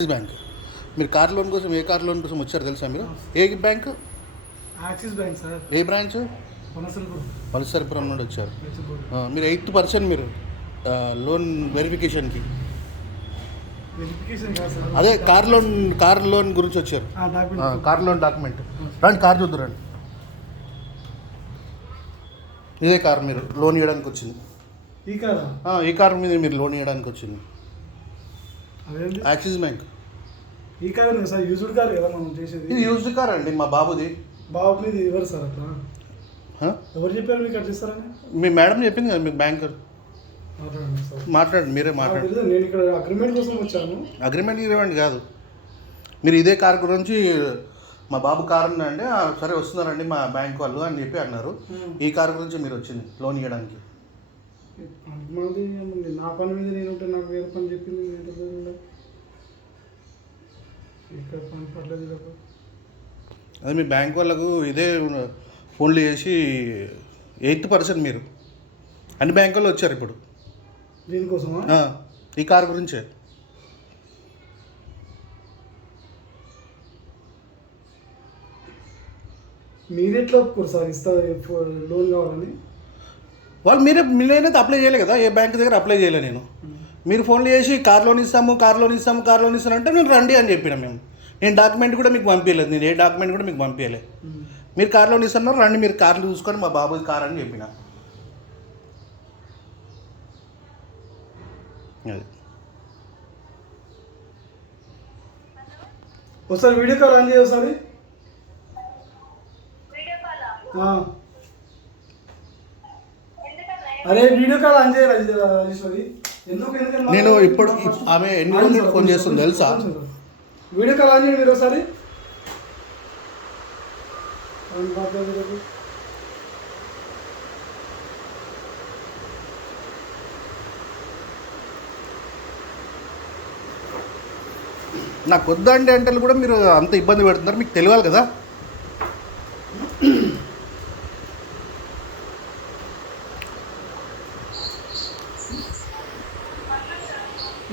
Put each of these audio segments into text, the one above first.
Axis bank మీరు car loan కోసం ఏ కార్ లోన్ కోసం వచ్చారు తెలుసా మీరు? ఏ బ్యాంక్? యాక్సిస్ బ్యాంక్ సార్ ఏ బ్రాంచ్? పల్సరిపురం నుండి వచ్చారు. మీరు ఎయిత్ పర్సన్ మీరు లోన్ వెరిఫికేషన్కి. అదే కార్ లోన్ కార్ లోన్ గురించి వచ్చారు. కార్ లోన్ డాక్యుమెంట్ రండి కార్ చూద్దు రండి. ఇదే కార్ మీరు లోన్ ఇవ్వడానికి వచ్చింది. ఈ కారా? ఈ కార్ మీద మీరు లోన్ ఇవ్వడానికి వచ్చింది. యాక్సిస్ బ్యాంక్ ఈ కార్ సార్ యూజ్డ్ కార్ కదా మనం చేసేది. ఇది యూజ్డ్ కార్ అండి మా బాబుది. బాబు మీద ఇవ్వరు సార్ అట్లా? ఆ? ఎవరు చెప్పారు మీకు అట్లా ఇస్తారని? మీ మేడం చెప్పింది కదా మీకు బ్యాంకర్ మాట్లాడండి మీరే మాట్లాడండి. నేను ఇక్కడ అగ్రిమెంట్ కోసం వచ్చాను. అగ్రిమెంట్ ఇవ్వండి కాదు. మీరు ఇదే కార్ గురించి మా బాబు కార్ ఉందండి "ఆ, సరే వస్తున్నారండి మా బ్యాంక్ వాళ్ళు అని చెప్పి అన్నారు. ఈ కార్ గురించి మీరు వచ్చింది లోన్ ఇవ్వడానికి. మాది ఏముంది? నా పని మీద నేను ఉంటే నాకు వేరే పని చెప్పింది నేను? ఇక్కడ పని పర్లేదు కదా. అదే మీ బ్యాంక్ వాళ్ళకు ఇదే ఫోన్లు చేసి ఎయిత్ పర్సన్ మీరు. అన్ని బ్యాంక్ వాళ్ళు వచ్చారు ఇప్పుడు. దీనికోసమా? ఈ కార్ గురించే. మీరు ఎట్లా ఒప్పుకోరు సార్? ఇస్తా లోన్ కావాలని? వాళ్ళు మీరే మీరైతే అప్లై చేయలే కదా? ఏ బ్యాంక్ దగ్గర అప్లై చేయలే నేను. మీరు ఫోన్లు చేసి కార్ లోన్ ఇస్తాము కార్ లోన్ ఇస్తాము కార్ లోన్ ఇస్తానంటే నేను రండి అని చెప్పిన మేము. నేను డాక్యుమెంట్ కూడా మీకు పంపించలేదు నేను ఏ డాక్యుమెంట్ కూడా మీకు పంపించలే మీరు కార్ లోన్ ఇస్తున్నారు రండి మీరు కార్లు చూసుకొని మా బాబు కార్ అని చెప్పిన. అది. ఒకసారి వీడియో కాల్ ఆన్ చేయ ఒకసారి. ఆ. అరే వీడియో కాల్ ఆన్ చేయ రాజేశ్వరి. ఎందుకు ఎందుకంటే నేను ఇప్పుడు ఆమె ఎన్ని రోజులు ఫోన్ చేస్తుంది తెలుసా? వీడియో కాల్ ఆన్ చేయండి మీరు ఒకసారి. నాకు వద్దండి అంటే కూడా మీరు అంత ఇబ్బంది పెడుతున్నారు మీకు తెలియాలి కదా.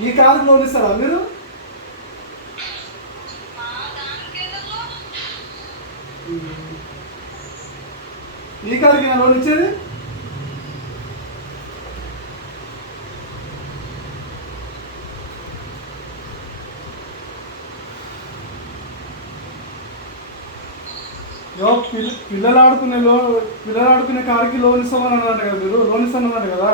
ఈ కార్ లోన్ ఇస్తారా మీరు? ఈ కాలకి నా లోన్ ఇచ్చేది? పిల్ల పిల్లలు ఆడుకునే లో పిల్లలు ఆడుకునే కారుకి లోన్ ఇస్తామని అన్నారంట కదా మీరు. లోన్ ఇస్తామన్నారు కదా.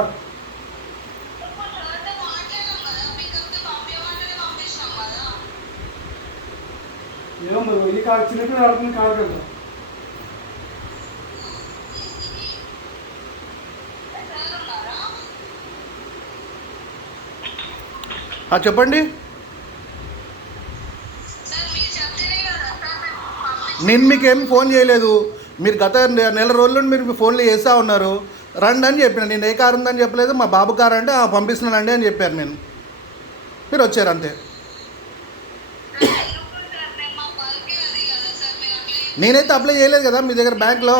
ఏమో మరి ఈ చిన్నపిల్లలు ఆడుకుని కాదు కదా. చెప్పండి. నేను మీకు ఫోన్ చేయలేదు. మీరు గత నెల రోజుల నుండి మీరు ఫోన్లు చేస్తూ ఉన్నారు. రండి అని చెప్పిన. నేను ఏ కారు ఉందని చెప్పలేదు. మా బాబు కారు అంటే "ఆ, పంపిస్తున్నానండి అని చెప్పారు నేను. మీరు వచ్చారు అంతే. నేనైతే అప్లై చేయలేదు కదా మీ దగ్గర బ్యాంక్లో